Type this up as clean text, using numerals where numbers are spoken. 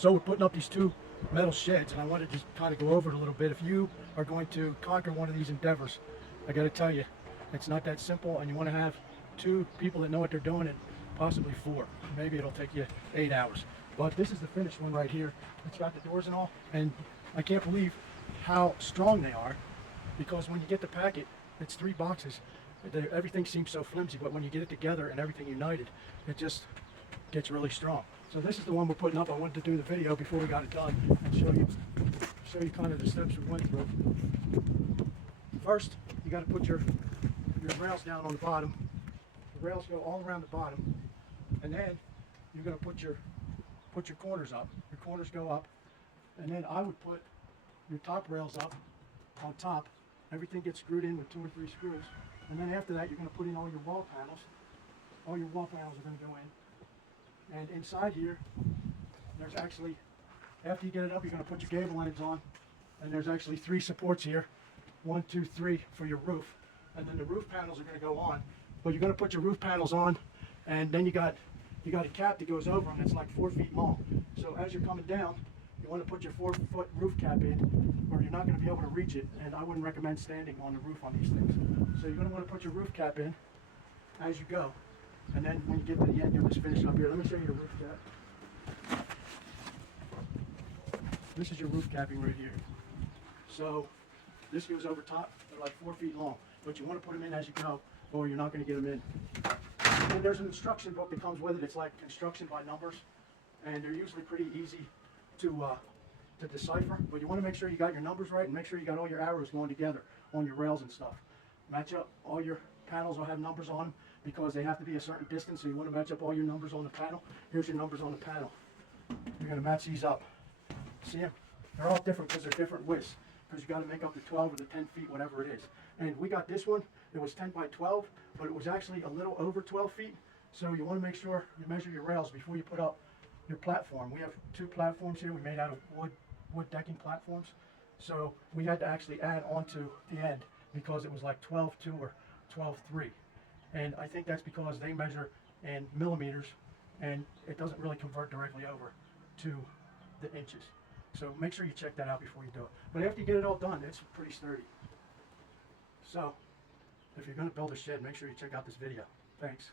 So we're putting up these two metal sheds, and I wanted to just kind of go over it a little bit. If you are going to conquer one of these endeavors, I got to tell you, it's not that simple, and you want to have two people that know what they're doing, and possibly four. Maybe it'll take you 8 hours. But this is the finished one right here. It's got the doors and all, and I can't believe how strong they are, because when you get the packet, it's 3 boxes. Everything seems so flimsy, but when you get it together and everything united, it just gets really strong. So this is the one we're putting up. I wanted to do the video before we got it done and show you kind of the steps we went through. First, you got to put your rails down on the bottom. The rails go all around the bottom, and then you're going to put your corners up. Your corners go up, and then I would put your top rails up on top. Everything gets screwed in with 2 or 3 screws, and then after that, you're going to put in all your wall panels. All your wall panels are going to go in. And inside here, there's actually, after you get it up, you're going to put your gable ends on. And there's actually 3 supports here. 1, 2, 3 for your roof. And then the roof panels are going to go on. But you're going to put your roof panels on, and then you got a cap that goes over them that's like 4 feet long. So as you're coming down, you want to put your 4-foot roof cap in, or you're not going to be able to reach it. And I wouldn't recommend standing on the roof on these things. So you're going to want to put your roof cap in as you go. And then when you get to the end, you'll just finish up here. Let me show you the roof cap. This is your roof capping right here. So this goes over top. They're like 4 feet long. But you want to put them in as you go, or you're not going to get them in. And there's an instruction book that comes with it. It's like construction by numbers. And they're usually pretty easy to decipher. But you want to make sure you got your numbers right, and make sure you got all your arrows going together on your rails and stuff. Match up. All your panels will have numbers on them, because they have to be a certain distance, so you want to match up all your numbers on the panel. Here's your numbers on the panel. You're going to match these up. See them? They're all different because they're different widths, because you got to make up the 12 or the 10 feet, whatever it is. And we got this one, it was 10 by 12, but it was actually a little over 12 feet. So you want to make sure you measure your rails before you put up your platform. We have 2 platforms here we made out of wood decking platforms. So we had to actually add onto the end, because it was like 12.2 or 12.3. And I think that's because they measure in millimeters, and it doesn't really convert directly over to the inches. So make sure you check that out before you do it. But after you get it all done, it's pretty sturdy. So if you're going to build a shed, make sure you check out this video. Thanks.